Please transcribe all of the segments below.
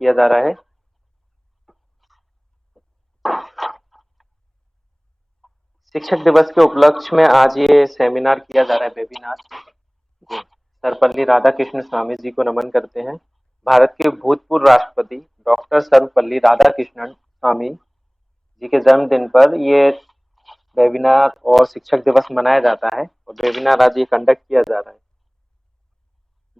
किया जा रहा है। शिक्षक दिवस के उपलक्ष्य में आज ये सेमिनार किया जा रहा है, वेबिनार। जी, सर्वपल्ली राधाकृष्ण स्वामी जी को नमन करते हैं। भारत के भूतपूर्व राष्ट्रपति डॉक्टर सर्वपल्ली राधाकृष्णन स्वामी जी के जन्मदिन पर ये वेबिनार और शिक्षक दिवस मनाया जाता है, और वेबिनार आज ये कंडक्ट किया जा रहा है।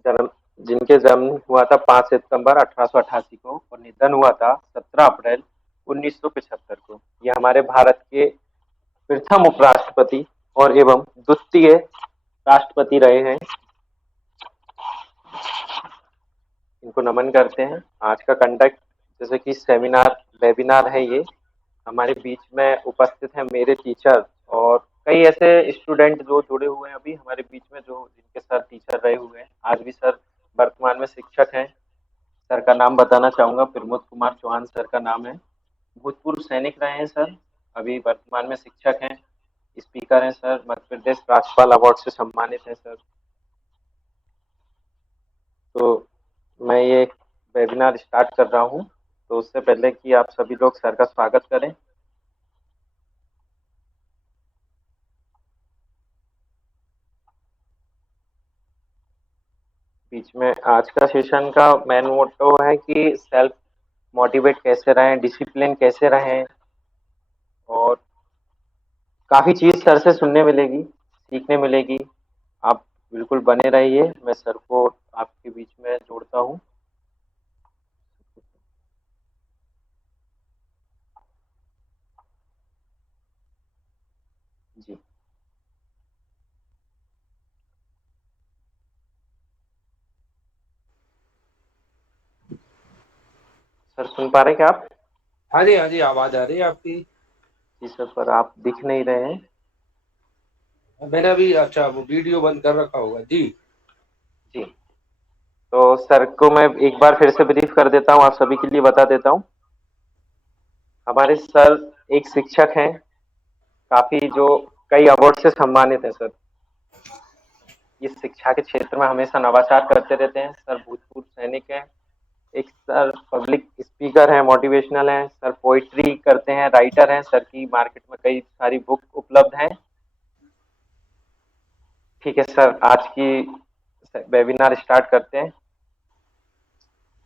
जन्म जिनके जन्म हुआ था 5 सितंबर 1888 को और निधन हुआ था 17 अप्रैल 1975 को। ये हमारे भारत के प्रथम उपराष्ट्रपति और एवं द्वितीय राष्ट्रपति रहे हैं। इनको नमन करते हैं। आज का कंडक्ट जैसे कि सेमिनार वेबिनार है, ये हमारे बीच में उपस्थित हैं मेरे टीचर और कई ऐसे स्टूडेंट जो जुड़े हुए हैं अभी हमारे बीच में, जो जिनके सर टीचर रहे हुए हैं। आज भी सर वर्तमान में शिक्षक हैं। सर का नाम बताना चाहूंगा, प्रमोद कुमार चौहान सर का नाम है। भूतपूर्व सैनिक रहे हैं सर, अभी वर्तमान में शिक्षक हैं। स्पीकर हैं सर, मध्य प्रदेश राज्यपाल अवार्ड से सम्मानित हैं सर। तो मैं ये वेबिनार स्टार्ट कर रहा हूँ, तो उससे पहले कि आप सभी लोग सर का स्वागत करें। बीच में आज का सेशन का मेन मोटो है कि सेल्फ मोटिवेट कैसे रहें, डिसिप्लिन कैसे रहें, और काफी चीज सर से सुनने मिलेगी, सीखने मिलेगी। आप बिल्कुल बने रहिए, मैं सर को आपके बीच में जोड़ता हूँ। जी सर, सुन पा रहे हैं क्या आप? हाँ जी, हाँ जी, आवाज आ रही है आपकी। जी सर, पर आप दिख नहीं रहे हैं। मैंने अभी अच्छा वो वीडियो बंद कर रखा होगा जी। जी, तो सर को मैं एक बार फिर से ब्रीफ कर देता हूँ, आप सभी के लिए बता देता हूँ। हमारे सर एक शिक्षक हैं, काफी जो कई अवार्ड से सम्मानित है सर। इस शिक्षा के क्षेत्र में हमेशा नवाचार करते रहते हैं सर। भूतपूर्व सैनिक हैं। एक सर पब्लिक स्पीकर हैं, मोटिवेशनल हैं सर। पोइट्री करते हैं, राइटर हैं सर। की मार्केट में कई सारी बुक उपलब्ध हैं। ठीक है सर, आज की वेबिनार स्टार्ट करते हैं।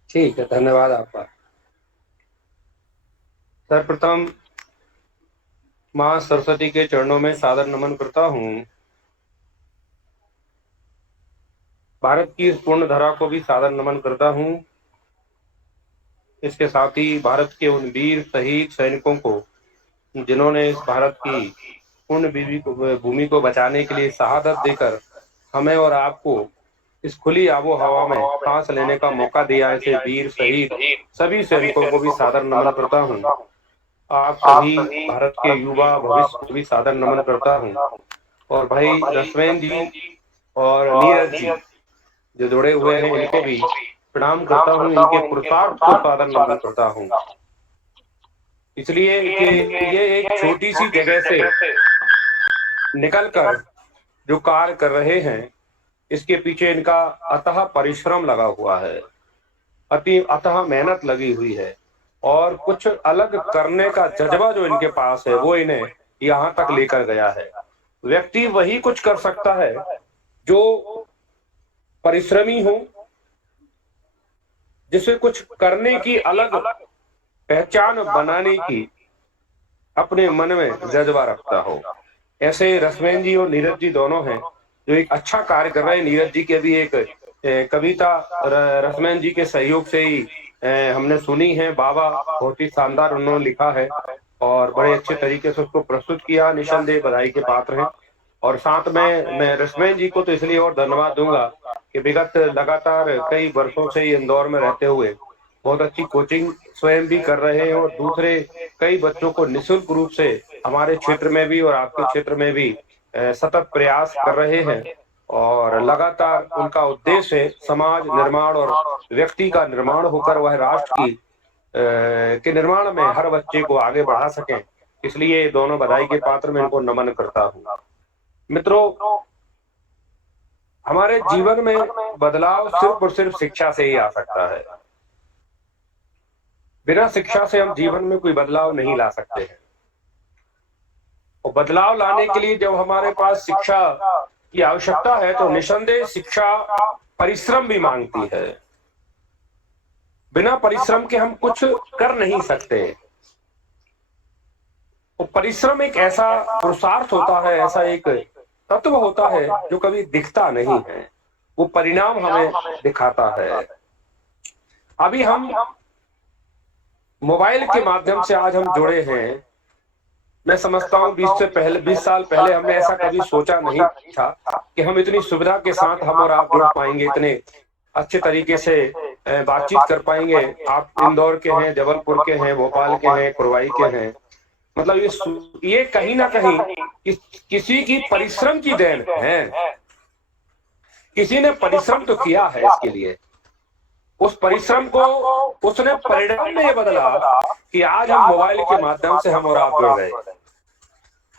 ठीक है, धन्यवाद आपका। सर्वप्रथम माँ सरस्वती के चरणों में सादर नमन करता हूँ। भारत की इस पूर्ण धरा को भी सादर नमन करता हूँ। इसके साथ ही भारत के उन वीर शहीद सैनिकों को जिन्होंने इस भारत की पूर्ण भूमि को बचाने के लिए शहादत देकर हमें और आपको इस खुली आबो हवा में सांस लेने का मौका दिया, ऐसे वीर शहीद सभी सैनिकों को भी सादर नमन करता हूँ। आप सभी भारत के युवा भविष्य को भी सादर नमन करता हूँ। और भाई रसवैन जी और नीरज जी जो जुड़े हुए हैं, इनको भी प्रणाम करता हूँ। इनके पुरुषार्थ को सादर नमन करता हूँ, इसलिए कि ये एक छोटी सी जगह से निकलकर जो कार्य कर रहे हैं, इसके पीछे इनका अथाह परिश्रम लगा हुआ है, अथाह मेहनत लगी हुई है, और कुछ अलग करने का जज्बा जो इनके पास है वो इन्हें यहाँ तक लेकर गया है। व्यक्ति वही कुछ कर सकता है जो परिश्रमी हो, जिसे कुछ करने की अलग पहचान बनाने की अपने मन में जज्बा रखता हो। ऐसे रसमैन जी और नीरज जी दोनों हैं जो एक अच्छा कार्य कर रहे हैं। नीरज जी के भी एक कविता रसमैन जी के सहयोग से ही हमने सुनी है। बाबा बहुत ही शानदार उन्होंने लिखा है और बड़े अच्छे तरीके से उसको प्रस्तुत किया, निसंदेह बधाई के पात्र हैं। और साथ में मैं रसमैन जी को तो इसलिए और धन्यवाद दूंगा कि विगत लगातार कई वर्षों से इंदौर में रहते हुए बहुत अच्छी कोचिंग स्वयं भी कर रहे हैं और दूसरे कई बच्चों को निःशुल्क रूप से हमारे क्षेत्र में भी और आपके क्षेत्र में भी सतत प्रयास कर रहे हैं। और लगातार उनका उद्देश्य है समाज निर्माण और व्यक्ति का निर्माण होकर वह राष्ट्र की के निर्माण में हर बच्चे को आगे बढ़ा सकें। इसलिए दोनों बधाई के पात्र में इनको नमन करता हूँ। मित्रों, हमारे जीवन में बदलाव सिर्फ और सिर्फ शिक्षा से ही आ सकता है। बिना शिक्षा से हम जीवन में कोई बदलाव नहीं ला सकते हैं। और बदलाव लाने के लिए जब हमारे पास शिक्षा की आवश्यकता है तो निसंदेह शिक्षा परिश्रम भी मांगती है। बिना परिश्रम के हम कुछ कर नहीं सकते। तो परिश्रम एक ऐसा पुरुषार्थ होता है, ऐसा एक तत्व होता है जो कभी दिखता नहीं है, वो परिणाम हमें दिखाता है। अभी हम मोबाइल के माध्यम से आज हम जुड़े हैं। मैं समझता हूँ 20 साल पहले हमने ऐसा कभी सोचा नहीं था कि हम इतनी सुविधा के साथ हम और आप जुड़ पाएंगे, इतने अच्छे तरीके से बातचीत कर पाएंगे। आप इंदौर के हैं, जबलपुर के हैं, भोपाल के हैं, कुरवाई के हैं। मतलब ये कहीं ना कहीं किसी की परिश्रम की देन है। किसी ने परिश्रम तो किया है इसके लिए। उस परिश्रम को उसने परिणाम में ये बदला कि आज हम मोबाइल के माध्यम से हम और आप जुड़ गए।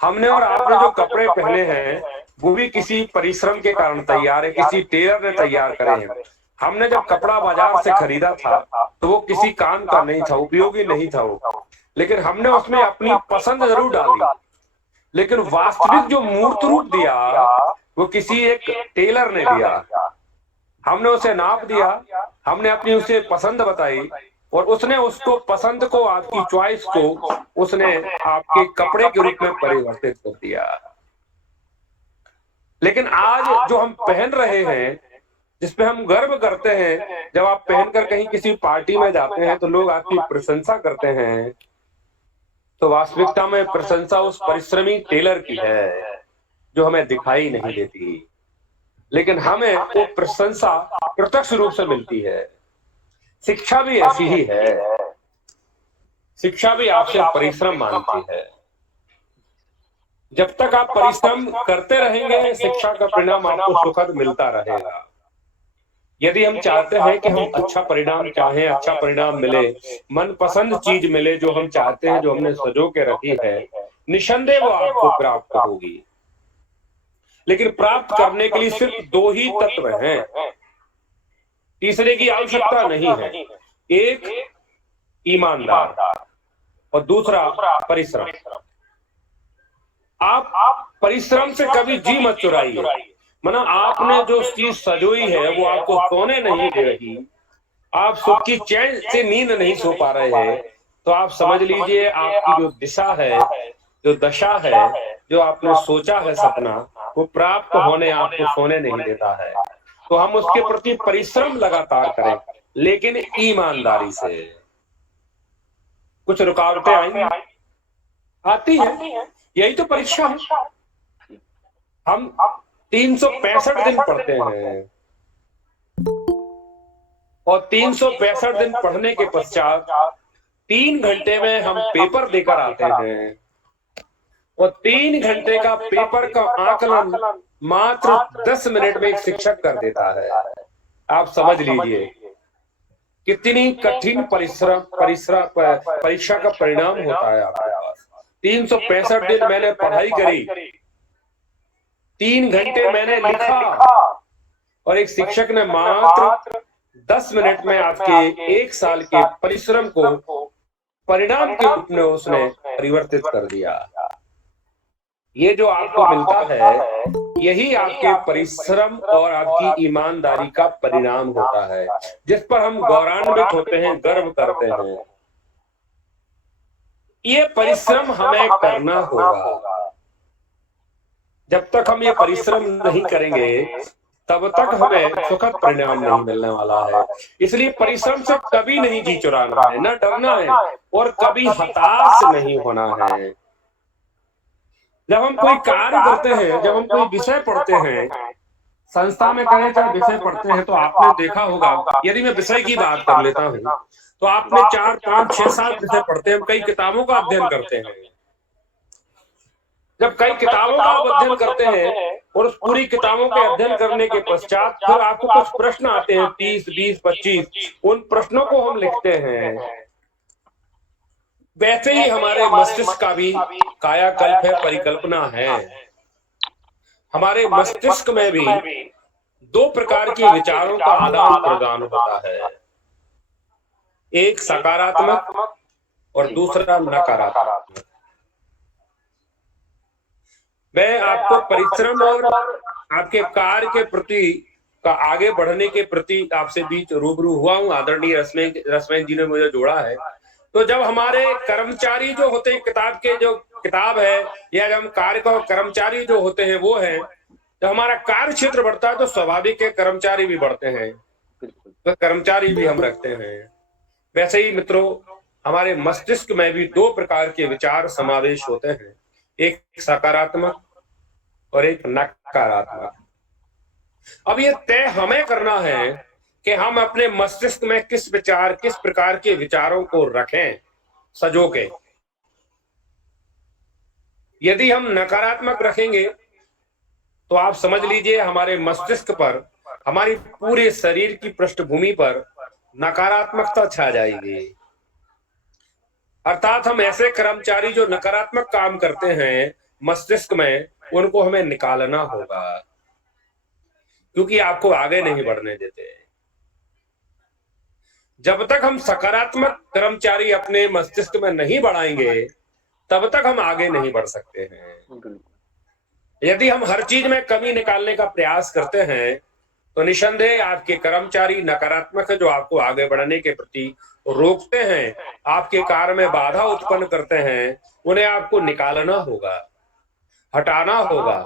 हमने और आपने जो कपड़े पहने हैं वो भी किसी परिश्रम के कारण तैयार है, किसी टेलर ने तैयार करे हैं। हमने जब कपड़ा बाजार से खरीदा था तो वो किसी काम का नहीं था, उपयोगी नहीं था वो, लेकिन हमने उसमें अपनी पसंद जरूर डाली। लेकिन वास्तविक जो मूर्त रूप दिया वो किसी एक टेलर ने दिया। हमने उसे नाप दिया, हमने अपनी उसे पसंद बताई और उसने उसको पसंद को, आपकी चॉइस को उसने आपके कपड़े के रूप में परिवर्तित कर दिया। लेकिन आज जो हम पहन रहे हैं, जिसपे हम गर्व करते हैं, जब आप पहनकर कहीं किसी पार्टी में जाते हैं तो लोग आपकी प्रशंसा करते हैं, तो वास्तविकता में प्रशंसा उस परिश्रमी टेलर की है जो हमें दिखाई नहीं देती। लेकिन हमें वो प्रशंसा प्रत्यक्ष रूप से मिलती है। शिक्षा भी ऐसी ही है। शिक्षा भी आपसे परिश्रम मांगती है। जब तक आप परिश्रम करते रहेंगे शिक्षा का परिणाम आपको सुखद मिलता रहेगा। यदि हम चाहते हैं कि हम अच्छा परिणाम चाहें, अच्छा परिणाम मिले, मनपसंद चीज मिले जो हम चाहते हैं, जो हमने सजो के रखी है, निसंदेह वो आपको प्राप्त होगी। लेकिन प्राप्त करने के लिए सिर्फ दो ही तत्व हैं, तीसरे की आवश्यकता नहीं है। एक ईमानदार और दूसरा परिश्रम। आप परिश्रम से कभी जी मत चुराइए। माना आपने जो चीज सजोई है वो आपको सोने नहीं दे रही, आप सुख की चैन से नींद नहीं सो पा रहे हैं, तो आप समझ लीजिए आपकी जो दिशा है, जो दशा है, जो आपने सोचा है सपना, वो प्राप्त होने आपको सोने नहीं देता है। तो हम उसके प्रति परिश्रम लगातार करें, लेकिन ईमानदारी से। कुछ रुकावटें आएंगी, आती है, यही तो परीक्षा है। हम 365 दिन पढ़ते हैं और 365 दिन पढ़ने के पश्चात 3 घंटे में हम पेपर देकर आते हैं और 3 घंटे का पेपर का आकलन मात्र 10 मिनट में एक शिक्षक कर देता है। आप समझ लीजिए कितनी कठिन परीक्षा का परिणाम होता है आपके पास। 365 दिन मैंने पढ़ाई करी, 3 घंटे मैंने लिखा और एक शिक्षक ने मात्र 10 मिनट में आपके 1 साल के परिश्रम को परिणाम के रूप में उसने परिवर्तित कर दिया। ये जो आपको मिलता है यही आपके परिश्रम और आपकी ईमानदारी का परिणाम होता है, जिस पर हम गौरवान्वित होते हैं, गर्व करते हैं। ये परिश्रम हमें करना होगा। जब तक हम ये परिश्रम नहीं करेंगे तब तक हमें सुखद परिणाम नहीं मिलने वाला है। इसलिए परिश्रम से कभी नहीं जी चुराना है, न डरना है और कभी हताश नहीं होना है। जब हम कोई कार्य करते हैं, जब हम कोई विषय पढ़ते हैं, संस्था में कहें चाहे विषय पढ़ते हैं, तो आपने देखा होगा, यदि मैं विषय की बात कर लेता हूँ तो आपने 4, 5, 6, 7 विषय पढ़ते हैं, हम कई किताबों का अध्ययन करते हैं। जब कई किताबों का आप अध्ययन करते हैं और उस पूरी किताबों के अध्ययन करने के पश्चात फिर आपको कुछ प्रश्न आते हैं, 30, 20, 25, उन प्रश्नों को हम लिखते हैं। वैसे ही हमारे मस्तिष्क का भी कायाकल्प है, परिकल्पना है। हमारे मस्तिष्क में भी 2 प्रकार के विचारों का आदान प्रदान होता है। एक सकारात्मक और दूसरा नकारात्मक। मैं आपको परिश्रम और आपके कार्य के प्रति का आगे बढ़ने के प्रति आपसे बीच रूबरू हुआ हूं। आदरणीय रसमैन जी ने मुझे जोड़ा है। तो जब हमारे कर्मचारी जो होते हैं, किताब है, या जब हम कार्य का कर्मचारी जो होते हैं वो है, जब हमारा कार्य क्षेत्र बढ़ता है तो स्वाभाविक है कर्मचारी भी बढ़ते हैं, तो कर्मचारी भी हम रखते हैं। वैसे ही मित्रों, हमारे मस्तिष्क में भी दो प्रकार के विचार समावेश होते हैं, एक सकारात्मक और एक नकारात्मक। अब ये तय हमें करना है कि हम अपने मस्तिष्क में किस प्रकार के विचारों को रखें सजो के। यदि हम नकारात्मक रखेंगे तो आप समझ लीजिए हमारे मस्तिष्क पर, हमारी पूरे शरीर की पृष्ठभूमि पर नकारात्मकता छा जाएगी। अर्थात हम ऐसे कर्मचारी जो नकारात्मक काम करते हैं मस्तिष्क में, उनको हमें निकालना होगा, क्योंकि आपको आगे नहीं बढ़ने देते। जब तक हम सकारात्मक कर्मचारी अपने मस्तिष्क में नहीं बढ़ाएंगे तब तक हम आगे नहीं बढ़ सकते हैं। यदि हम हर चीज में कमी निकालने का प्रयास करते हैं तो निसंदेह आपके कर्मचारी नकारात्मक है, जो आपको आगे बढ़ने के प्रति रोकते हैं, आपके कार्य में बाधा उत्पन्न करते हैं, उन्हें आपको निकालना होगा, हटाना होगा,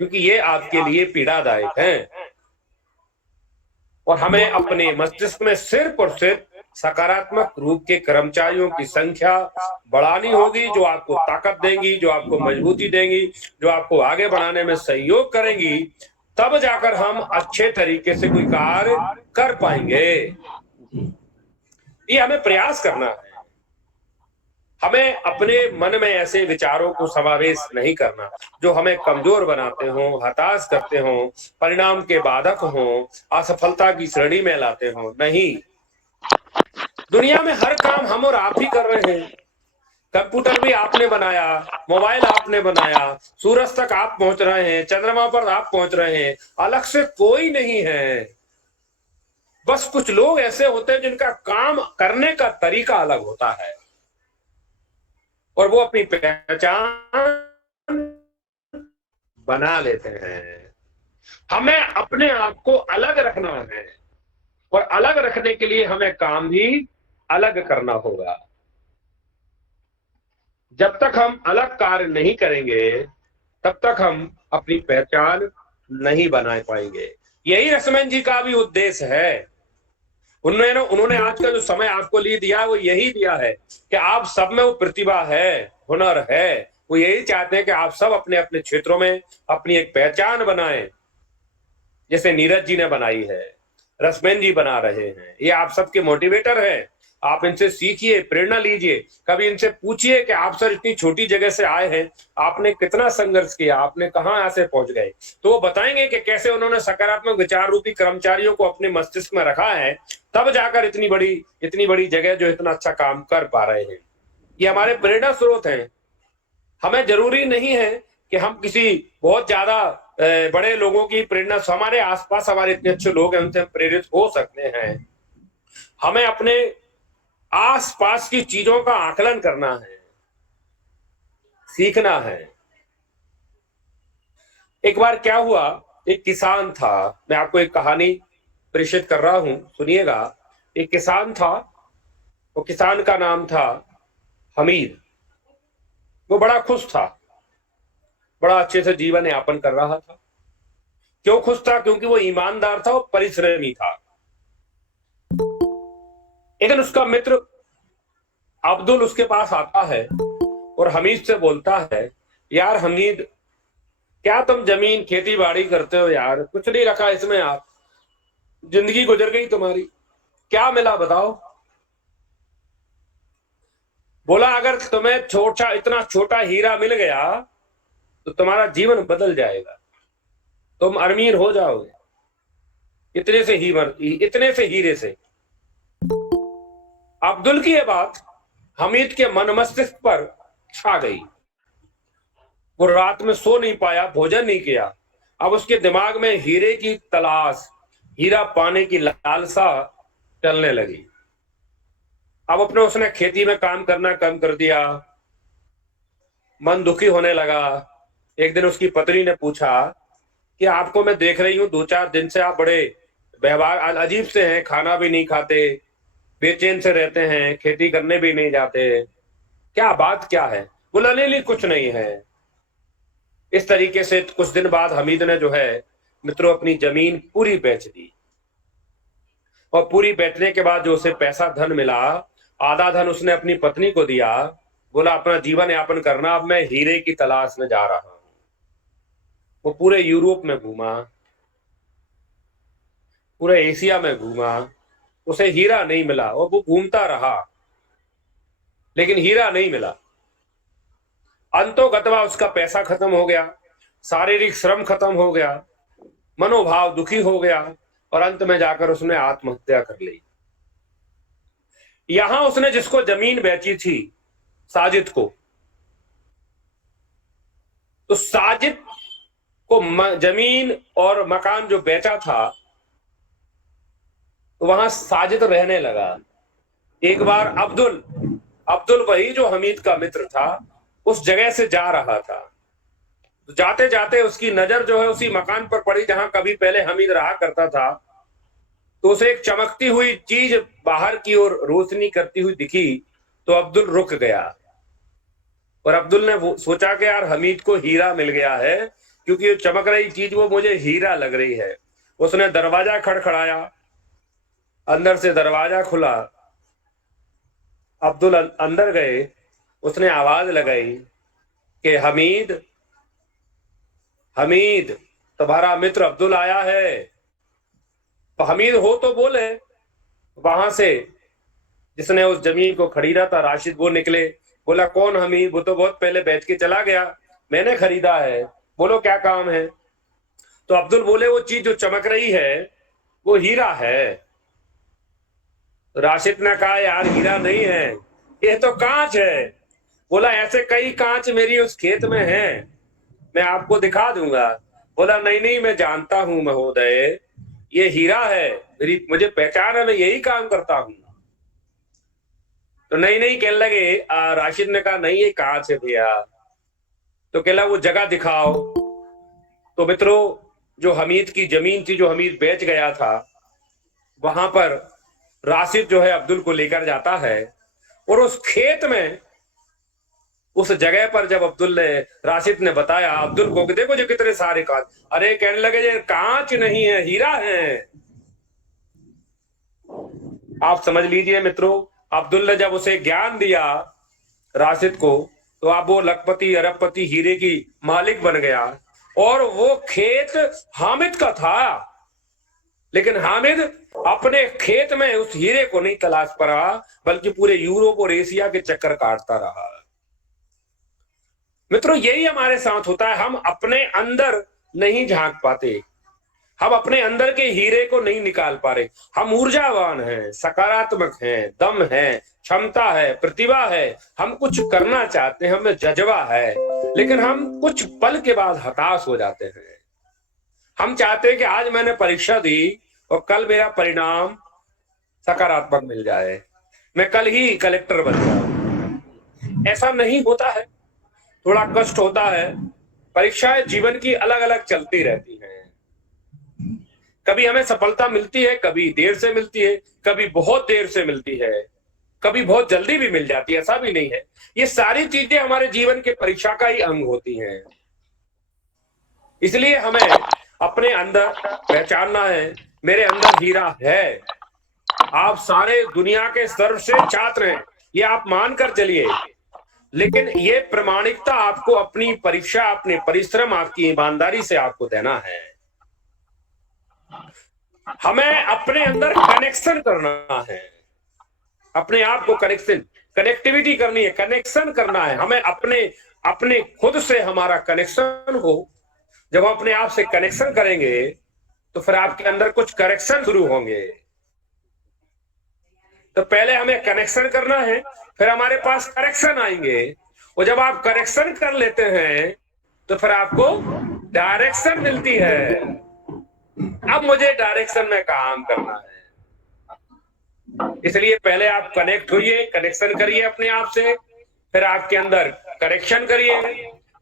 क्योंकि ये आपके लिए पीड़ादायक है। और हमें अपने मस्तिष्क में सिर्फ और सिर्फ सकारात्मक रूप के कर्मचारियों की संख्या बढ़ानी होगी, जो आपको ताकत देंगी, जो आपको मजबूती देंगी, जो आपको आगे बढ़ाने में सहयोग करेंगी। तब जाकर हम अच्छे तरीके से कोई कार्य कर पाएंगे। ये हमें प्रयास करना है। हमें अपने मन में ऐसे विचारों को समावेश नहीं करना जो हमें कमजोर बनाते हो, हताश करते हो, परिणाम के बाधक हो, असफलता की श्रेणी में लाते हो। नहीं, दुनिया में हर काम हम और आप ही कर रहे हैं। कंप्यूटर भी आपने बनाया, मोबाइल आपने बनाया, सूरज तक आप पहुंच रहे हैं, चंद्रमा पर आप पहुंच रहे हैं, अलग से कोई नहीं है। बस कुछ लोग ऐसे होते हैं जिनका काम करने का तरीका अलग होता है और वो अपनी पहचान बना लेते हैं। हमें अपने आप को अलग रखना है और अलग रखने के लिए हमें काम भी अलग करना होगा। जब तक हम अलग कार्य नहीं करेंगे तब तक हम अपनी पहचान नहीं बना पाएंगे। यही रसमैन जी का भी उद्देश्य है। उन्होंने आज का जो समय आपको लिए दिया वो यही दिया है कि आप सब में वो प्रतिभा है, हुनर है। वो यही चाहते हैं कि आप सब अपने अपने क्षेत्रों में अपनी एक पहचान बनाएं, जैसे नीरज जी ने बनाई है, रसमैन जी बना रहे हैं। ये आप सबके मोटिवेटर हैं। आप इनसे सीखिए, प्रेरणा लीजिए। कभी इनसे पूछिए कि आप सर इतनी छोटी जगह से आए हैं, आपने कितना संघर्ष किया, आपने कहाँ यहाँ से पहुंच गए। तो वो बताएंगे कि कैसे उन्होंने सकारात्मक विचार रूपी कर्मचारियों को अपने मस्तिष्क में रखा है, तब जाकर इतनी बड़ी जगह जो इतना अच्छा काम कर पा रहे हैं। ये हमारे प्रेरणा स्रोत हैं। हमें जरूरी नहीं है कि हम किसी बहुत ज्यादा बड़े लोगों की प्रेरणा, हमारे आसपास हमारे इतने अच्छे लोग हैं, उनसे हम प्रेरित हो सकते हैं। हमें अपने आसपास की चीजों का आकलन करना है, सीखना है। एक बार क्या हुआ, एक किसान था, मैं आपको एक कहानी प्रेषित कर रहा हूं, सुनिएगा। एक किसान था, वो किसान का नाम था हमीद। वो बड़ा खुश था, बड़ा अच्छे से जीवन यापन कर रहा था। क्यों खुश था? क्योंकि वो ईमानदार था, वो परिश्रमी था। एक दिन उसका मित्र अब्दुल उसके पास आता है और हमीद से बोलता है, यार हमीद, क्या तुम जमीन खेती बाड़ी करते हो यार? कुछ नहीं रखा इसमें यार, जिंदगी गुजर गई तुम्हारी, क्या मिला बताओ? बोला, अगर तुम्हें इतना छोटा हीरा मिल गया तो तुम्हारा जीवन बदल जाएगा, तुम अमीर हो जाओगे इतने से हीरे से। अब्दुल की यह बात हमीद के मन मस्तिष्क पर छा गई। वो रात में सो नहीं पाया, भोजन नहीं किया। अब उसके दिमाग में हीरे की तलाश, हीरा पाने की लालसा चलने लगी। अब अपने उसने खेती में काम करना कम कर दिया, मन दुखी होने लगा। एक दिन उसकी पत्नी ने पूछा कि आपको मैं देख रही हूँ 2-4 दिन से आप बड़े व्यवहार अजीब से हैं, खाना भी नहीं खाते, बेचैन से रहते हैं, खेती करने भी नहीं जाते, क्या बात क्या है? बोला नहीं नहीं कुछ नहीं है। इस तरीके से कुछ दिन बाद हमीद ने जो है मित्रों अपनी जमीन पूरी बेच दी, और पूरी बेचने के बाद जो उसे पैसा धन मिला, आधा धन उसने अपनी पत्नी को दिया। बोला अपना जीवन यापन करना, अब मैं हीरे की तलाश में जा रहा हूं। वो पूरे यूरोप में घूमा, पूरे एशिया में घूमा, उसे हीरा नहीं मिला, और वो घूमता रहा लेकिन हीरा नहीं मिला। अंतोगतवा उसका पैसा खत्म हो गया, शारीरिक श्रम खत्म हो गया, मनोभाव दुखी हो गया, और अंत में जाकर उसने आत्महत्या कर ली। यहां उसने जिसको जमीन बेची थी, साजिद को, तो साजिद को जमीन और मकान जो बेचा था, तो वहां साजिद रहने लगा। एक बार अब्दुल अब्दुल वही जो हमीद का मित्र था, उस जगह से जा रहा था। तो जाते जाते उसकी नजर जो है उसी मकान पर पड़ी जहां कभी पहले हमीद रहा करता था। तो उसे एक चमकती हुई चीज बाहर की ओर रोशनी करती हुई दिखी, तो अब्दुल रुक गया। और अब्दुल ने वो सोचा कि यार हमीद को हीरा मिल गया है, क्योंकि ये चमक रही चीज वो मुझे हीरा लग रही है। उसने दरवाजा खड़खड़ाया, अंदर से दरवाजा खुला, अब्दुल अंदर गए, उसने आवाज लगाई कि हमीद, हमीद तुम्हारा मित्र अब्दुल आया है। तो हमीद हो तो बोले। वहां से जिसने उस जमीन को खरीदा था, राशिद, वो निकले। बोला कौन हमीद? वो तो बहुत पहले बेच के चला गया, मैंने खरीदा है, बोलो क्या काम है? तो अब्दुल बोले वो चीज जो चमक रही है वो हीरा है। राशिद ने कहा यार हीरा नहीं है, ये तो कांच है। बोला ऐसे कई कांच मेरी उस खेत में है, मैं आपको दिखा दूंगा। बोला नहीं नहीं मैं जानता हूं महोदय, ये हीरा है, मेरी मुझे पहचान है, मैं यही काम करता हूं। तो नहीं नहीं कहने लगे। राशिद ने कहा नहीं ये कांच है भैया। तो कहला वो जगह दिखाओ। तो मित्रों जो हमीद की जमीन थी, जो हमीद बेच गया था, वहां पर राशिद जो है अब्दुल को लेकर जाता है, और उस खेत में, उस जगह पर जब अब्दुल ने, राशिद ने बताया अब्दुल को कि देखो जो कितने सारे कांच, अरे कहने लगे ये कांच नहीं है, हीरा है। आप समझ लीजिए मित्रों, अब्दुल ने जब उसे ज्ञान दिया राशिद को, तो अब वो लखपति अरबपति हीरे की मालिक बन गया। और वो खेत हामिद का था, लेकिन हामिद अपने खेत में उस हीरे को नहीं तलाश पड़ा, बल्कि पूरे यूरोप और एशिया के चक्कर काटता रहा। मित्रों यही हमारे साथ होता है, हम अपने अंदर नहीं झांक पाते, हम अपने अंदर के हीरे को नहीं निकाल पा रहे। हम ऊर्जावान हैं, सकारात्मक हैं, दम है, क्षमता है, प्रतिभा है, हम कुछ करना चाहते हैं, हमें जज्बा है, लेकिन हम कुछ पल के बाद हताश हो जाते हैं। हम चाहते हैं कि आज मैंने परीक्षा दी और कल मेरा परिणाम सकारात्मक मिल जाए, मैं कल ही कलेक्टर बन जाऊं। ऐसा नहीं होता है, थोड़ा कष्ट होता है। परीक्षाएं जीवन की अलग अलग चलती रहती हैं, कभी हमें सफलता मिलती है, कभी देर से मिलती है, कभी बहुत देर से मिलती है, कभी बहुत जल्दी भी मिल जाती है, ऐसा भी नहीं है। ये सारी चीजें हमारे जीवन के परीक्षा का ही अंग होती हैं। इसलिए हमें अपने अंदर पहचानना है, मेरे अंदर हीरा है। आप सारे दुनिया के सर्वश्रेष्ठ छात्र हैं, ये आप मानकर चलिए, लेकिन ये प्रमाणिकता आपको अपनी परीक्षा, अपने परिश्रम, आपकी ईमानदारी से आपको देना है। हमें अपने अंदर कनेक्शन करना है, अपने आप को कनेक्टिविटी करनी है, कनेक्शन करना है। हमें अपने खुद से हमारा कनेक्शन हो। जब हम अपने आप से कनेक्शन करेंगे तो फिर आपके अंदर कुछ करेक्शन शुरू होंगे। तो पहले हमें कनेक्शन करना है, फिर हमारे पास करेक्शन आएंगे, और जब आप करेक्शन कर लेते हैं तो फिर आपको डायरेक्शन मिलती है। अब मुझे डायरेक्शन में काम करना है। इसलिए पहले आप कनेक्ट होइए, कनेक्शन करिए अपने आप से, फिर आपके अंदर करेक्शन करिए,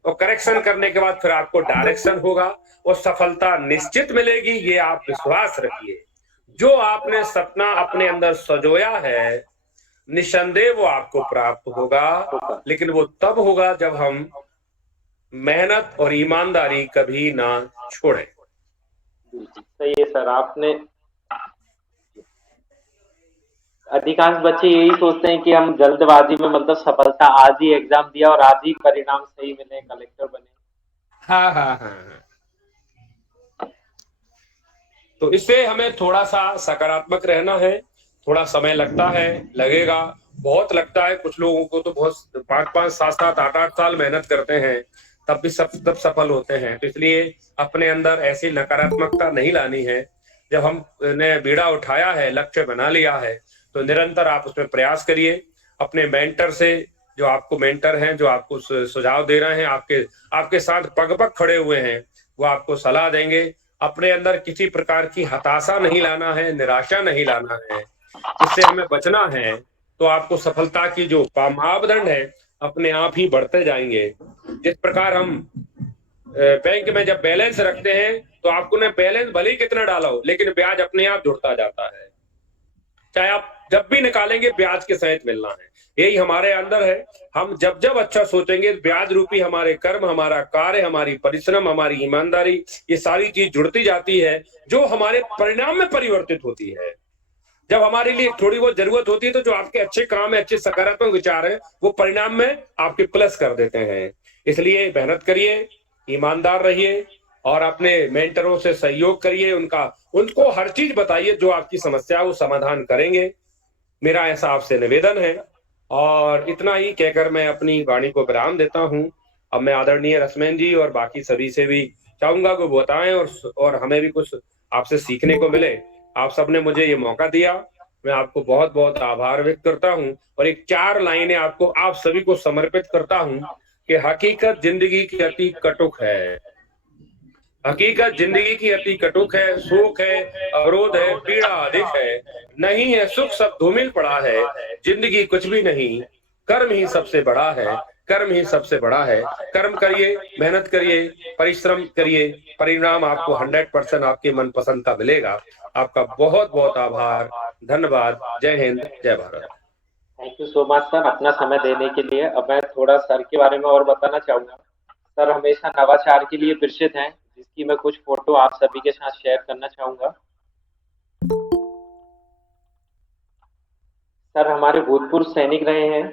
और करेक्शन करने के बाद फिर आपको डायरेक्शन होगा और सफलता निश्चित मिलेगी, ये आप विश्वास रखिए। जो आपने सपना अपने अंदर सजोया है, निसंदेह वो आपको प्राप्त होगा, लेकिन वो तब होगा जब हम मेहनत और ईमानदारी कभी ना छोड़ें। बिल्कुल सही है सर। आपने अधिकांश बच्चे यही सोचते हैं कि हम जल्दबाजी में मतलब सफलता आज ही एग्जाम दिया और आज ही परिणाम सही मिले, कलेक्टर बने। हाँ हाँ हाँ हाँ। तो इससे हमें थोड़ा सा सकारात्मक रहना है। थोड़ा समय लगता है, लगेगा, बहुत लगता है। कुछ लोगों को तो बहुत 5-5, 7-7, 8-8 साल मेहनत करते हैं, तब भी तब सफल होते हैं। तो इसलिए अपने अंदर ऐसी नकारात्मकता नहीं लानी है। जब हमने बीड़ा उठाया है, लक्ष्य बना लिया है, तो निरंतर आप उसमें प्रयास करिए। अपने मेंटर से, जो आपको मेंटर हैं, जो आपको सुझाव दे रहे हैं, आपके आपके साथ पग पग खड़े हुए हैं, वो आपको सलाह देंगे। अपने अंदर किसी प्रकार की हताशा नहीं लाना है, निराशा नहीं लाना है, इससे हमें बचना है। तो आपको सफलता की जो मापदंड है अपने आप ही बढ़ते जाएंगे। जिस प्रकार हम बैंक में जब बैलेंस रखते हैं, तो आपको ने बैलेंस भले ही कितना डाला हो, लेकिन ब्याज अपने आप जुड़ता जाता है। चाहे आप जब भी निकालेंगे, ब्याज के सहित मिलना है। यही हमारे अंदर है। हम जब जब अच्छा सोचेंगे, ब्याज रूपी हमारे कर्म, हमारा कार्य, हमारी परिश्रम, हमारी ईमानदारी, ये सारी चीज जुड़ती जाती है, जो हमारे परिणाम में परिवर्तित होती है। जब हमारे लिए थोड़ी बहुत जरूरत होती है, तो जो आपके अच्छे काम है, अच्छे सकारात्मक विचार है, वो परिणाम में आपके प्लस कर देते हैं। इसलिए मेहनत करिए, ईमानदार रहिए, और अपने मेंटरों से सहयोग करिए। उनको हर चीज बताइए, जो आपकी समस्या वो समाधान करेंगे। मेरा ऐसा आपसे निवेदन है। और इतना ही कहकर मैं अपनी वाणी को विराम देता हूं। अब मैं आदरणीय रश्मेन जी और बाकी सभी से भी चाहूंगा कि वो बताएं, और हमें भी कुछ आपसे सीखने को मिले। आप सबने मुझे ये मौका दिया, मैं आपको बहुत बहुत आभार व्यक्त करता हूं। और एक 4 लाइनें आपको, आप सभी को समर्पित करता हूं कि हकीकत जिंदगी की अति कटुक है। हकीकत जिंदगी की अति कटुक है, शोक है, अवरोध है, पीड़ा अधिक है, नहीं है सुख, सब धूमिल पड़ा है। जिंदगी कुछ भी नहीं, कर्म ही सबसे बड़ा है, कर्म ही सबसे बड़ा है। कर्म करिए, मेहनत करिए, परिश्रम करिए, परिणाम आपको 100% आपके मनपसंद का मिलेगा। आपका बहुत बहुत आभार, धन्यवाद। जय हिंद, जय Bharat. Thank you so much sir, अपना समय देने के लिए। अब मैं थोड़ा सर के बारे में और बताना चाहूंगा। सर हमेशा नवाचार के लिए प्रसिद्ध हैं, जिसकी मैं कुछ फोटो आप सभी के साथ शेयर करना चाहूंगा। सर हमारे भूतपूर्व सैनिक रहे हैं,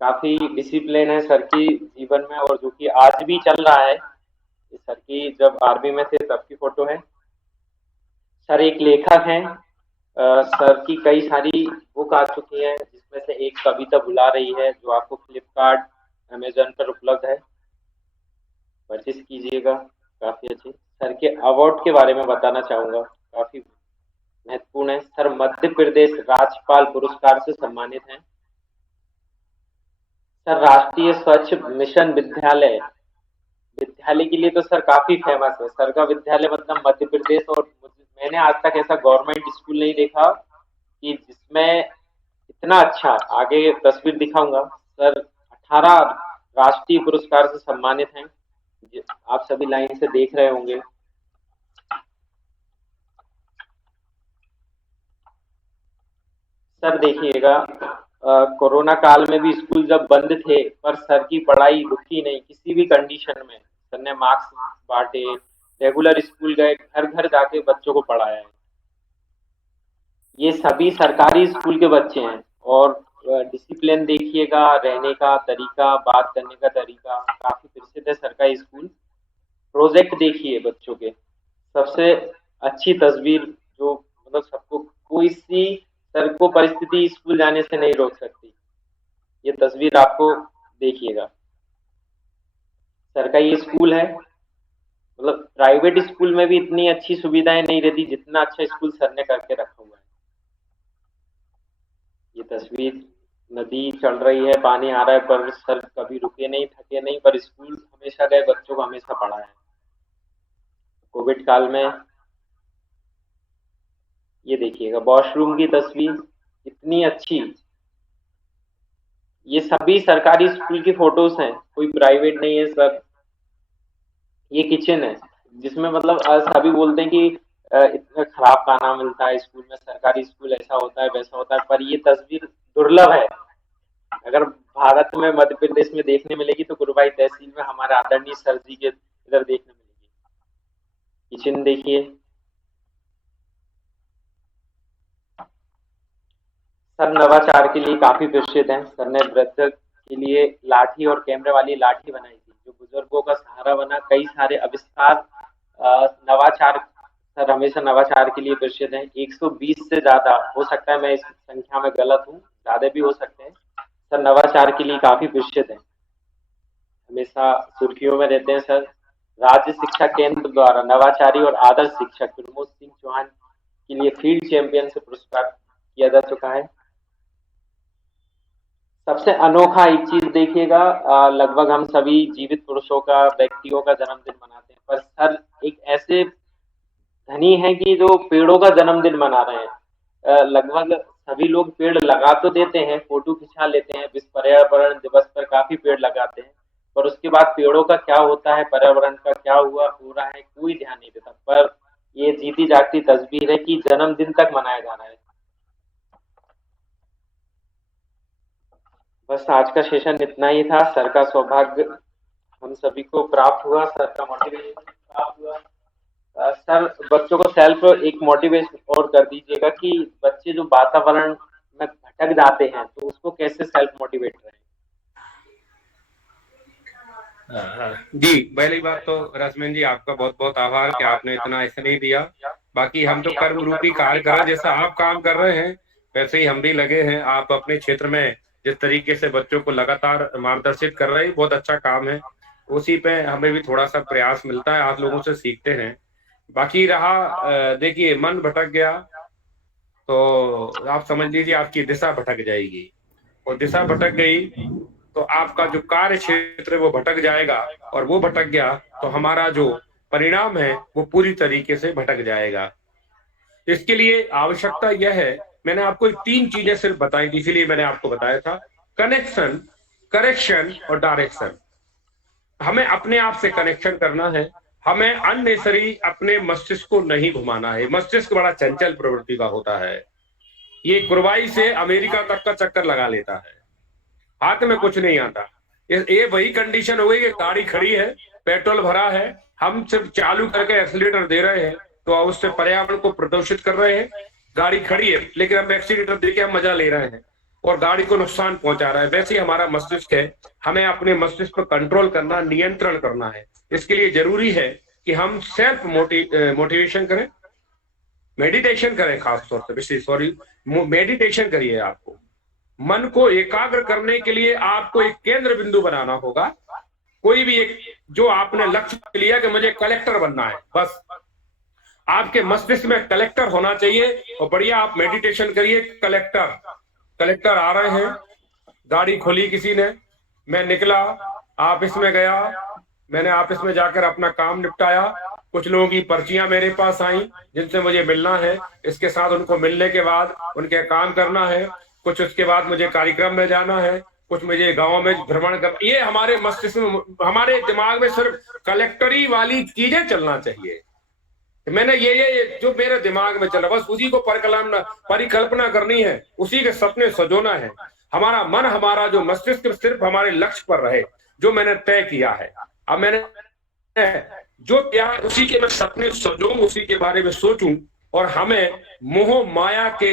काफी डिसिप्लिन है सर की जीवन में, और जो कि आज भी चल रहा है। ये सर की जब आर्मी में थे तब की फोटो है। सर एक लेखक हैं। सर की कई सारी बुक आ चुकी हैं, जिसमें से एक कविता बुला रही है, जो आपको फ्लिपकार्ट, अमेजन पर उपलब्ध है, परचेज कीजिएगा। काफी अच्छी। सर के अवार्ड के बारे में बताना चाहूंगा, काफी महत्वपूर्ण है। सर मध्य प्रदेश राज्यपाल पुरस्कार से सम्मानित हैं। सर राष्ट्रीय स्वच्छ मिशन विद्यालय, विद्यालय के लिए तो सर काफी फेमस है। सर का विद्यालय मतलब मध्य प्रदेश, और मैंने आज तक ऐसा गवर्नमेंट स्कूल नहीं देखा कि जिसमें इतना अच्छा, आगे तस्वीर दिखाऊंगा। सर 18 राष्ट्रीय पुरस्कार से सम्मानित हैं, आप सभी लाइन से देख रहे होंगे। सर देखिएगा, कोरोना काल में भी स्कूल जब बंद थे, पर सर की पढ़ाई रुकी नहीं किसी भी कंडीशन में। सर ने मार्क्स बांटे, रेगुलर स्कूल गए, घर घर जाके बच्चों को पढ़ाया है। ये सभी सरकारी स्कूल के बच्चे हैं। और डिसिप्लिन देखिएगा, रहने का तरीका, बात करने का तरीका, काफी प्रसिद्ध है सर का स्कूल। प्रोजेक्ट देखिए बच्चों के, सबसे अच्छी तस्वीर, जो मतलब सबको, कोई सी सर को परिस्थिति स्कूल जाने से नहीं रोक सकती। ये तस्वीर आपको देखिएगा। सर का ये स्कूल है। मतलब प्राइवेट स्कूल में भी इतनी अच्छी सुविधाएं नहीं रहती, जितना अच्छा स्कूल सर ने करके रखा हुआ है। ये तस्वीर, नदी चल रही है, पानी आ रहा है, पर सर कभी रुके नहीं, थके नहीं, पर स्कूल हमेशा गए, बच्चों को हमेशा पढ़ाया है। कोविड काल में ये देखिएगा वॉशरूम की तस्वीर, इतनी अच्छी। ये सभी सरकारी स्कूल की फोटोज हैं, कोई प्राइवेट नहीं है सर। ये किचन है जिसमें मतलब सभी बोलते हैं कि इतना खराब खाना मिलता है स्कूल में, सरकारी स्कूल ऐसा होता है वैसा होता है, पर ये तस्वीर दुर्लभ है। अगर भारत में मध्य प्रदेश में देखने मिलेगी तो गुरुभाई तहसील में हमारे आदरणीय सर जी के इधर देखने मिलेगी। किचन देखिए सर, नवाचार के लिए काफी प्रसिद्ध हैं। सर ने वृद्ध के लिए लाठी और कैमरे वाली लाठी बनाई थी जो बुजुर्गों का सहारा बना। कई सारे आविष्कार नवाचार, सर हमेशा नवाचार के लिए प्रसिद्ध हैं। 120 से ज्यादा, हो सकता है मैं इस संख्या में गलत हूँ, ज्यादा भी हो सकते हैं। सर नवाचार के लिए काफी प्रसिद्ध है, हमेशा सुर्खियों में रहते हैं सर। राज्य शिक्षा केंद्र द्वारा नवाचारी और आदर्श शिक्षक प्रमोद सिंह चौहान के लिए फील्ड चैंपियन से पुरस्कार किया जा चुका है। सबसे अनोखा एक चीज देखिएगा, लगभग हम सभी जीवित पुरुषों का, व्यक्तियों का जन्मदिन मनाते हैं, पर सर एक ऐसे धनी है कि जो पेड़ों का जन्मदिन मना रहे हैं। लगभग सभी लोग पेड़ लगा तो देते हैं, फोटो खिंचा लेते हैं, विश्व पर्यावरण दिवस पर काफी पेड़ लगाते हैं, पर उसके बाद पेड़ों का क्या होता है, पर्यावरण का क्या हो रहा है, कोई ध्यान नहीं देता। पर ये जीती जागती तस्वीर है कि जन्मदिन तक मनाया जा रहा है। बस आज का सेशन इतना ही था। सर का सौभाग्य हम सभी को प्राप्त हुआ, सर का मोटिवेशन प्राप्त हुआ। सर बच्चों को सेल्फ एक मोटिवेशन और कर दीजिएगा कि बच्चे जो वातावरण में भटक जाते हैं तो उसको कैसे सेल्फ मोटिवेट करें। जी, पहली बात तो रश्मिन जी आपका बहुत बहुत आभार कि आपने इतना स्नेह दिया। बाकी हम तो कर्म रूपी कार्य कर रहे हैं, जैसा आप काम कर रहे हैं वैसे ही हम भी लगे हैं। आप अपने क्षेत्र में जिस तरीके से बच्चों को लगातार मार्गदर्शित कर रहे हैं, बहुत अच्छा काम है। उसी पे हमें भी थोड़ा सा प्रयास मिलता है, आप लोगों से सीखते हैं। बाकी रहा देखिए, मन भटक गया तो आप समझ लीजिए आपकी दिशा भटक जाएगी, और दिशा भटक गई तो आपका जो कार्य क्षेत्र है वो भटक जाएगा, और वो भटक गया तो हमारा जो परिणाम है वो पूरी तरीके से भटक जाएगा। इसके लिए आवश्यकता यह है, मैंने आपको 3 चीजें सिर्फ बताई थी, इसीलिए मैंने आपको बताया था, कनेक्शन, करेक्शन और डायरेक्शन। हमें अपने आप से कनेक्शन करना है, हमें अननेसरी अपने मस्तिष्क को नहीं घुमाना है। मस्तिष्क बड़ा चंचल प्रवृत्ति का होता है, ये कुरवाई से अमेरिका तक का चक्कर लगा लेता है, हाथ में कुछ नहीं आता। ये वही कंडीशन हो गई कि गाड़ी खड़ी है, पेट्रोल भरा है, हम सिर्फ चालू करके एक्सीलेटर दे रहे हैं तो उससे पर्यावरण को प्रदूषित कर रहे हैं। गाड़ी खड़ी है लेकिन हम एक्सीलेटर देके हम मजा ले रहे हैं और गाड़ी को नुकसान पहुंचा रहा है। वैसे ही हमारा मस्तिष्क है, हमें अपने मस्तिष्क पर कंट्रोल करना, नियंत्रण करना है। इसके लिए जरूरी है कि हम सेल्फ मोटिवेशन करें, मेडिटेशन करें, खासतौर से सॉरी मेडिटेशन करिए। आपको मन को एकाग्र करने के लिए आपको एक केंद्र बिंदु बनाना होगा। कोई भी एक, जो आपने लक्ष्य लिया कि मुझे कलेक्टर बनना है, बस आपके मस्तिष्क में कलेक्टर होना चाहिए, और बढ़िया आप मेडिटेशन करिए। कलेक्टर, कलेक्टर आ रहे हैं, गाड़ी खोली किसी ने, मैं निकला, ऑफिस में गया, मैंने ऑफिस में जाकर अपना काम निपटाया, कुछ लोगों की पर्चियां मेरे पास आई जिनसे मुझे मिलना है, इसके साथ उनको मिलने के बाद उनके काम करना है, कुछ उसके बाद मुझे कार्यक्रम में जाना है, कुछ मुझे गांव में भ्रमण कर। ये हमारे मस्तिष्क में, हमारे दिमाग में सिर्फ कलेक्टरी वाली चीजें चलना चाहिए। मैंने ये जो मेरे दिमाग में चला, बस उसी को परिकल्पना करनी है, उसी के सपने सजोना है। हमारा मन, हमारा जो मस्तिष्क सिर्फ हमारे लक्ष्य पर रहे, जो मैंने तय किया है। अब मैंने जो किया है उसी के मैं सपने सजूं, उसी के बारे में सोचूं, और हमें मोह माया के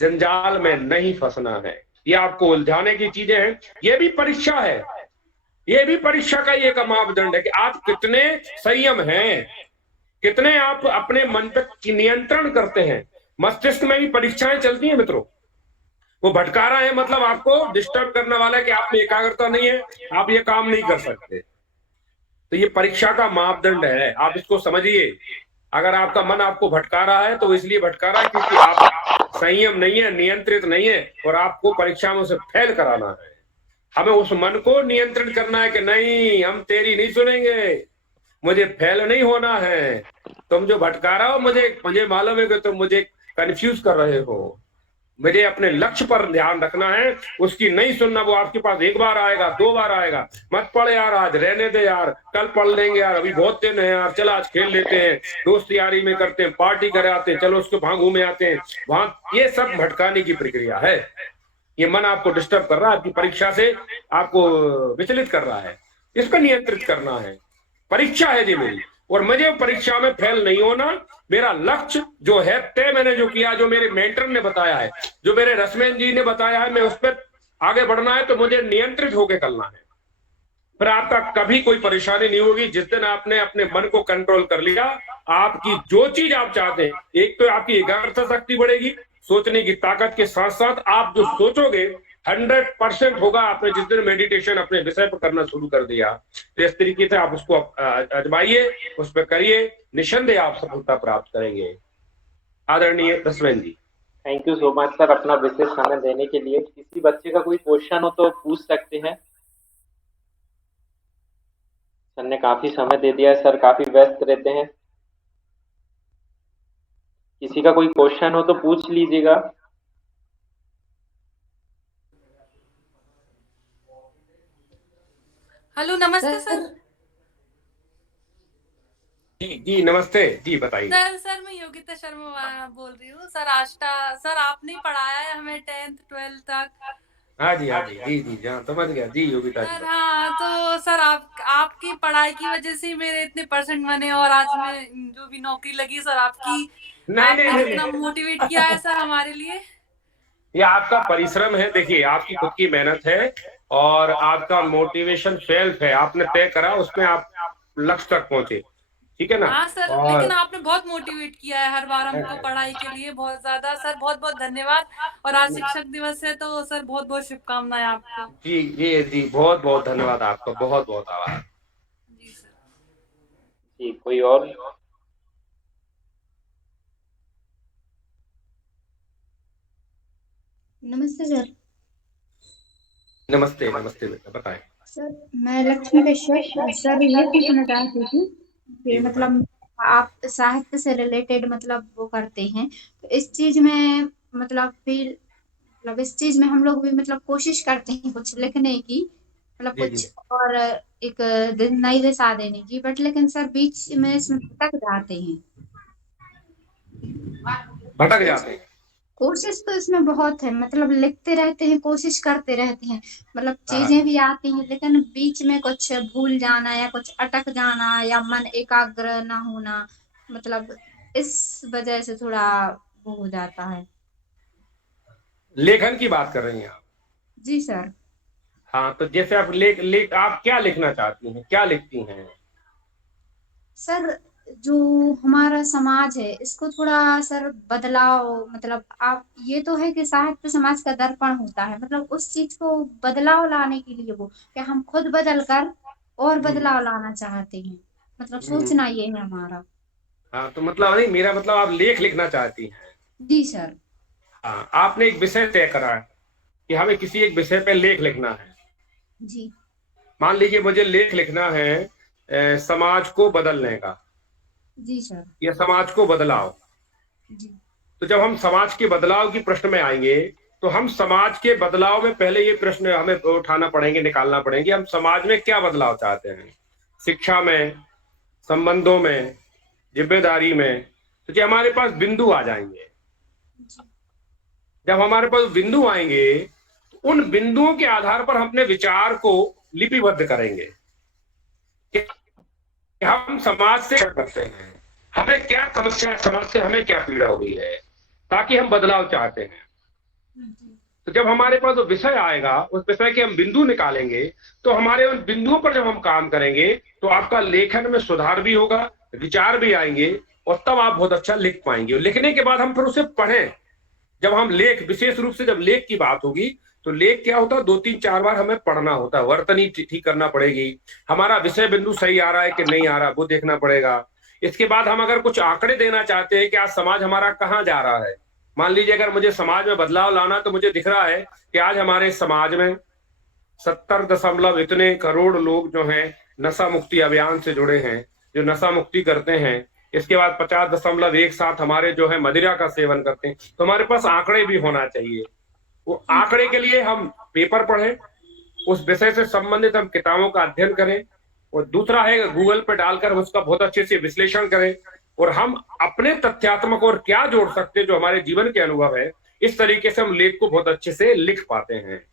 जंजाल में नहीं फंसना है। ये आपको उलझाने की चीजें हैं, ये भी परीक्षा है, ये भी परीक्षा का एक मापदंड है कि आप कितने संयम हैं, कितने आप अपने मन पर नियंत्रण करते हैं। मस्तिष्क में भी परीक्षाएं चलती हैं मित्रों। वो भटका रहा है, मतलब आपको डिस्टर्ब करने वाला है कि आप में एकाग्रता नहीं है, आप ये काम नहीं कर सकते। तो ये परीक्षा का मापदंड है, आप इसको समझिए। अगर आपका मन आपको भटका रहा है तो इसलिए भटका रहा है क्योंकि आप संयम नहीं है, नियंत्रित नहीं है, और आपको परीक्षा में उसे फेल कराना है। हमें उस मन को नियंत्रण करना है कि नहीं, हम तेरी नहीं सुनेंगे, मुझे फेल नहीं होना है। तुम जो भटका रहा हो, मुझे मालूम है कि तुम मुझे कंफ्यूज कर रहे हो, मुझे अपने लक्ष्य पर ध्यान रखना है, उसकी नहीं सुनना। वो आपके पास एक बार आएगा, 2 बार आएगा, मत पढ़ यार, आज रहने दे यार, कल पढ़ लेंगे यार, अभी बहुत दिन है यार, चल आज खेल लेते हैं, दोस्त यारी में करते हैं, पार्टी कराते हैं, चलो उसको वहां घूमे आते हैं, वहां। ये सब भटकाने की प्रक्रिया है। ये मन आपको डिस्टर्ब कर रहा है, आपकी परीक्षा से आपको विचलित कर रहा है। इस पर नियंत्रित करना है। परीक्षा है जी मेरी, और मुझे परीक्षा में फेल नहीं होना। मेरा लक्ष्य जो है तय मैंने जो किया, जो मेरे मेंटर ने बताया है, जो मेरे रसमैन जी ने बताया है, मैं उस पर आगे बढ़ना है। तो मुझे नियंत्रित होकर करना है। फिर आपका कभी कोई परेशानी नहीं होगी। जिस दिन आपने अपने मन को कंट्रोल कर लिया, आपकी जो चीज आप चाहते हैं, एक तो आपकी एकाग्रता शक्ति बढ़ेगी, सोचने की ताकत के साथ साथ आप जो सोचोगे 100% होगा। आपने जिस दिन मेडिटेशन अपने विषय पर करना शुरू कर दिया, तो इस तरीके से आप उसको आजमाइए, उस पर करिए, निसंदेह आप सफलता प्राप्त करेंगे। आदरणीय रसवैन ji, thank you so much sir, अपना विशेष समय देने के लिए। किसी बच्चे का कोई क्वेश्चन हो तो पूछ सकते हैं। सर ने काफी समय दे दिया है, सर काफी व्यस्त रहते हैं। किसी का कोई क्वेश्चन हो तो पूछ लीजिएगा। हेलो, नमस्ते सर। जी जी नमस्ते जी, बताइए। सर मैं योगिता शर्मा बोल रही हूँ। सर सर आपने ही पढ़ाया है हमें 10th 12th तक। हाँ जी, हाँ जी, जी जी, जहाँ समझ गया जी, योगिता जी। सर हाँ, तो सर आपकी पढ़ाई की वजह से ही मेरे इतने परसेंट बने, और आज मैं जो भी नौकरी लगी सर नहीं नहीं आपने नहीं इतना नहीं, मोटिवेट किया है सर हमारे लिए। ये आपका परिश्रम है। देखिए, आपकी खुद की मेहनत है और आपका मोटिवेशन सेल्फ है। आपने तय करा, उसमें आप लक्ष्य तक पहुंचे। ठीक है ना? हाँ सर, और लेकिन आपने बहुत मोटिवेट किया है हर बार हमको पढ़ाई के लिए, बहुत ज्यादा सर, बहुत बहुत धन्यवाद। और आज शिक्षक दिवस है तो सर बहुत बहुत शुभकामनाएं आपको। जी जी जी, बहुत बहुत धन्यवाद आपका, बहुत बहुत आभार। जी सर। जी, कोई और? नमस्ते सर। नमस्ते नमस्ते बेटा, बताएं। सर मैं लक्ष्मी कश्यप। सर ये पूछना चाहती थी कि जी बताएं। मतलब आप साहित्य से रिलेटेड मतलब वो करते हैं, तो इस चीज में मतलब फिर मतलब इस चीज में हम लोग भी मतलब कोशिश करते हैं कुछ लिखने की, मतलब जी जी, कुछ और एक नई दिशा देने की, बट लेकिन सर बीच में इसमें भटक जाते हैं। भटक कोश- जाते हैं। कोशिश तो इसमें बहुत है, मतलब लिखते रहते हैं, कोशिश करते रहते हैं, मतलब हाँ, चीजें भी आती हैं, लेकिन बीच में कुछ भूल जाना या कुछ अटक जाना या मन एकाग्र ना होना, मतलब इस वजह से थोड़ा वो हो जाता है। लेखन की बात कर रही हैं आप? जी सर। हाँ, तो जैसे आप आप क्या लिखना चाहती हैं, क्या लिखती हैं? सर जो हमारा समाज है इसको थोड़ा सर बदलाव, मतलब आप ये तो है कि साहित्य समाज का दर्पण होता है, मतलब उस चीज को बदलाव लाने के लिए वो कि हम खुद बदल कर और हम्म बदलाव लाना चाहते हैं, मतलब हम्म। सोचना ये है हमारा। हाँ, तो मतलब नहीं, मेरा मतलब आप लेख लिखना चाहती हैं। जी सर। हाँ, आपने एक विषय तय करा है कि हमें किसी एक विषय पे लेख लिखना है। जी। मान लीजिए मुझे लेख लिखना है समाज को बदलने का, जी सर। या समाज को बदलाव। जी। तो जब हम समाज के बदलाव की प्रश्न में आएंगे, तो हम समाज के बदलाव में पहले ये प्रश्न हमें उठाना पड़ेंगे, निकालना पड़ेंगे, हम समाज में क्या बदलाव चाहते हैं। शिक्षा में, संबंधों में, जिम्मेदारी में। तो जब हमारे पास बिंदु आ जाएंगे, जी। जब हमारे पास बिंदु आएंगे, तो उन बिंदुओं के आधार पर हम अपने विचार को लिपिबद्ध करेंगे कि हम समाज से क्या करते हैं, हमें क्या समस्या है, समाज से हमें क्या पीड़ा हुई है, ताकि हम बदलाव चाहते हैं। जी। तो जब हमारे पास वो विषय आएगा, उस विषय के हम बिंदु निकालेंगे, तो हमारे उन बिंदुओं पर जब हम काम करेंगे, तो आपका लेखन में सुधार भी होगा, विचार भी आएंगे, और तब आप बहुत अच्छा लिख पाएंगे। और लिखने के बाद हम फिर उसे पढ़ें। जब हम लेख, विशेष रूप से जब लेख की बात होगी, तो लेख क्या होता है, 2 3 4 बार हमें पढ़ना होता है, वर्तनी ठीक करना पड़ेगी, हमारा विषय बिंदु सही आ रहा है कि नहीं आ रहा, वो देखना पड़ेगा। इसके बाद हम अगर कुछ आंकड़े देना चाहते हैं कि आज समाज हमारा कहाँ जा रहा है, मान लीजिए अगर मुझे समाज में बदलाव लाना, तो मुझे दिख रहा है कि आज हमारे समाज में 70 इतने करोड़ लोग जो हैं नशा मुक्ति अभियान से जुड़े हैं, जो नशा मुक्ति करते हैं, इसके बाद 50.17 हमारे जो है मदिरा का सेवन करते हैं। तो हमारे पास आंकड़े भी होना चाहिए। वो आंकड़े के लिए हम पेपर पढ़ें, उस विषय से संबंधित हम किताबों का अध्ययन करें, और दूसरा है गूगल पे डालकर उसका बहुत अच्छे से विश्लेषण करें, और हम अपने तथ्यात्मक और क्या जोड़ सकते हैं जो हमारे जीवन के अनुभव है, इस तरीके से हम लेख को बहुत अच्छे से लिख पाते हैं।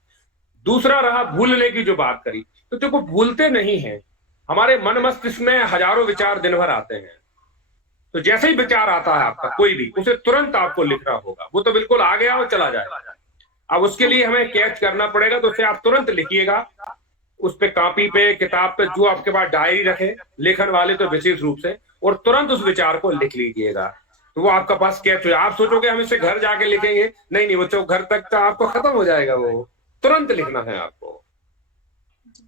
दूसरा रहा भूलने की जो बात करी, तो देखो भूलते नहीं है, हमारे मन मस्तिष्क में हजारों विचार दिन भर आते हैं। तो जैसे ही विचार आता है आपका कोई भी, उसे तुरंत आपको लिखना होगा। वो तो बिल्कुल आ गया और चला जाएगा। अब उसके लिए हमें कैच करना पड़ेगा, तो उसे आप तुरंत लिखिएगा उस पे, कापी पे, किताब पे, जो आपके पास डायरी रखे लेखन वाले तो विशेष रूप से, और तुरंत उस विचार को लिख लीजिएगा। तो वो आपका पास कैच हो। आप सोचोगे हम इसे घर जाके लिखेंगे, नहीं नहीं, वो घर तक तो आपको खत्म हो जाएगा। वो तुरंत लिखना है आपको,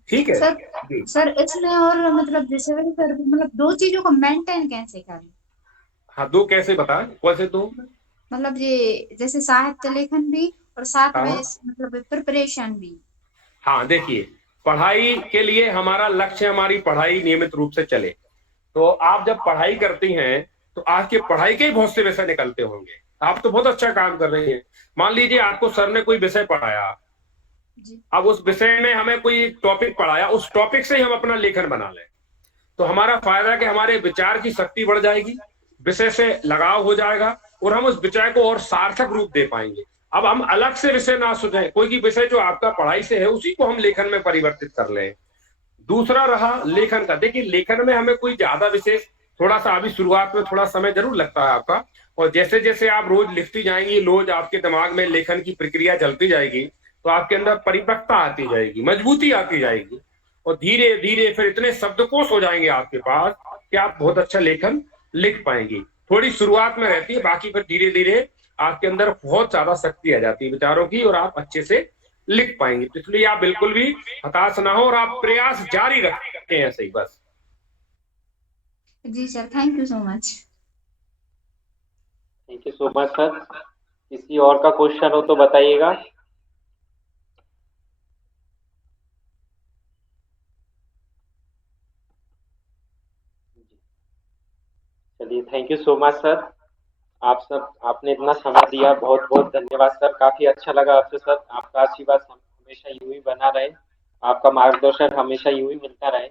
ठीक है सर जी। सर इसमें और मतलब जैसे वही सर मतलब दो चीजों को मेंटेन कैसे करें? हाँ, दो कैसे बताएं? कैसे दो? मतलब ये जैसे साहित्य लेखन भी और साथ में हाँ मतलब प्रिपरेशन भी। हाँ, देखिए, पढ़ाई के लिए हमारा लक्ष्य, हमारी पढ़ाई नियमित रूप से चले। तो आप जब पढ़ाई करती हैं तो आपके पढ़ाई के ही बहुत से विषय निकलते होंगे। आप तो बहुत अच्छा काम कर रही हैं। मान लीजिए आपको सर ने कोई विषय पढ़ाया, जी अब उस विषय में हमें कोई टॉपिक पढ़ाया, उस टॉपिक से ही हम अपना लेखन बना लें, तो हमारा फायदा कि हमारे विचार की शक्ति बढ़ जाएगी, विषय से लगाव हो जाएगा, और हम उस विचार को और सार्थक रूप दे पाएंगे। अब हम अलग से विषय ना सोचें, कोई भी विषय जो आपका पढ़ाई से है उसी को हम लेखन में परिवर्तित कर लें। दूसरा रहा लेखन का। देखिए, लेखन में हमें कोई ज्यादा विशेष, थोड़ा सा अभी शुरुआत में थोड़ा समय जरूर लगता है आपका, और जैसे जैसे आप रोज लिखती जाएंगी, रोज आपके दिमाग में लेखन की प्रक्रिया चलती जाएगी, तो आपके अंदर परिपक्वता आती जाएगी, मजबूती आती जाएगी, और धीरे धीरे फिर इतने शब्दकोश हो जाएंगे आपके पास कि आप बहुत अच्छा लेखन लिख पाएंगी। थोड़ी शुरुआत में रहती है, बाकी फिर धीरे धीरे आपके अंदर बहुत ज्यादा शक्ति आ जाती है विचारों की, और आप अच्छे से लिख पाएंगे। तो इसलिए आप बिल्कुल भी हताश ना हो, और आप प्रयास जारी रखें ऐसे ही बस। जी sir, thank you so much. Thank you so much sir. किसी और का क्वेश्चन हो तो बताइएगा। चलिए, thank you so much sir. आपने इतना समय दिया, बहुत बहुत धन्यवाद सर। काफी अच्छा लगा आपसे सर। आपका आशीर्वाद हमेशा यूं ही बना रहे, आपका मार्गदर्शन हमेशा यूं ही मिलता रहे।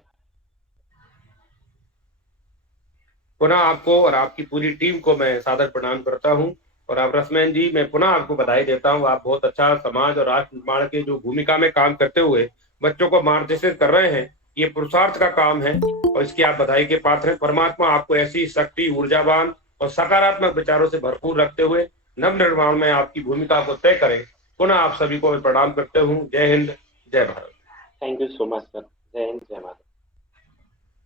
पुनः आपको और आपकी पूरी टीम को मैं सादर प्रणाम करता हूं। और आप रसमैन जी, मैं पुनः आपको बधाई देता हूं। आप बहुत अच्छा समाज और राष्ट्र निर्माण के जो भूमिका में काम करते हुए बच्चों को मार्गदर्शित कर रहे हैं, ये पुरुषार्थ का काम है, और इसकी आप बधाई के पात्र हैं। परमात्मा आपको ऐसी शक्ति, ऊर्जावान और सकारात्मक विचारों से भरपूर रखते हुए नव निर्माण में आपकी भूमिका को तय करें। पुनः आप सभी को मैं प्रणाम करते हूँ। जय हिंद, जय Bharat. Thank you so much sir. जय हिंद, जय भारत।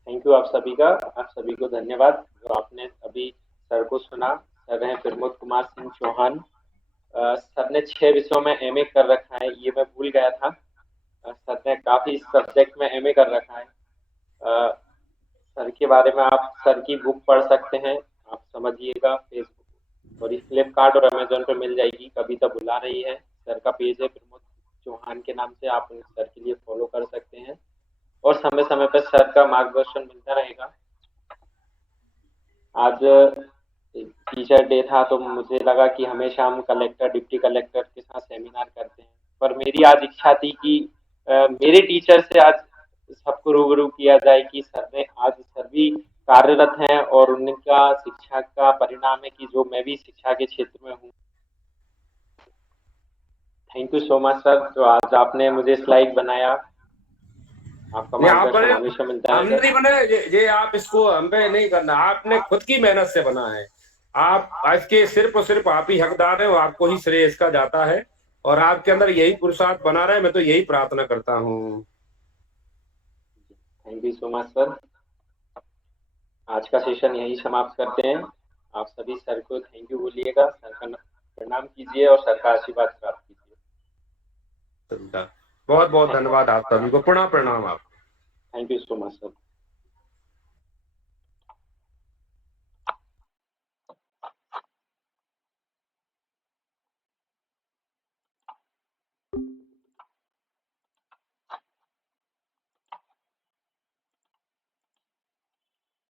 थैंक यू आप सभी का, आप सभी को धन्यवाद जो आपने अभी सर को सुना। सर हैं प्रमोद कुमार सिंह चौहान। सर ने 6 विषयों में एमए कर रखा है, ये मैं भूल गया था। सर ने काफी सब्जेक्ट में एमए कर रखा है। सर के बारे में आप सर की बुक पढ़ सकते हैं, आप समझिएगा। फेसबुक और फ्लिपकार्ट और अमेजोन पे मिल जाएगी, कविता बुला रही है। सर का पेज है प्रमोद चौहान के नाम से, आप सर के लिए फॉलो कर सकते हैं, और समय समय पर सर का मार्गदर्शन मिलता रहेगा। आज टीचर डे था, तो मुझे लगा कि हमेशा हम कलेक्टर, डिप्टी कलेक्टर के साथ सेमिनार करते हैं, पर मेरी आज इच्छा थी कि मेरे टीचर से आज सबको रूबरू किया जाए कि सर भी कार्यरत हैं, और उनका शिक्षा का परिणाम है कि जो मैं भी शिक्षा के क्षेत्र में हूँ। Thank you so much sir, जो आज आपने मुझे स्लाइड बनाया। आपका मार्गदर्शन हमेशा मिलता है। हमने नहीं बनाया ये आप इसको हम पे नहीं करना, आपने खुद की मेहनत से बना है। आप आज के सिर्फ और सिर्फ आप ही हकदार हैं, और आपको ही श्रेय इसका जाता है, और आपके अंदर यही पुरुषार्थ बना रहे, मैं तो यही प्रार्थना करता हूँ। Thank you so much sir. आज का सेशन यही समाप्त करते हैं। आप सभी सर को थैंक यू बोलिएगा, सर का प्रणाम कीजिए और सर का आशीर्वाद प्राप्त कीजिए। बहुत बहुत धन्यवाद आप सभी को, पुनः प्रणाम। आप thank you so much sir.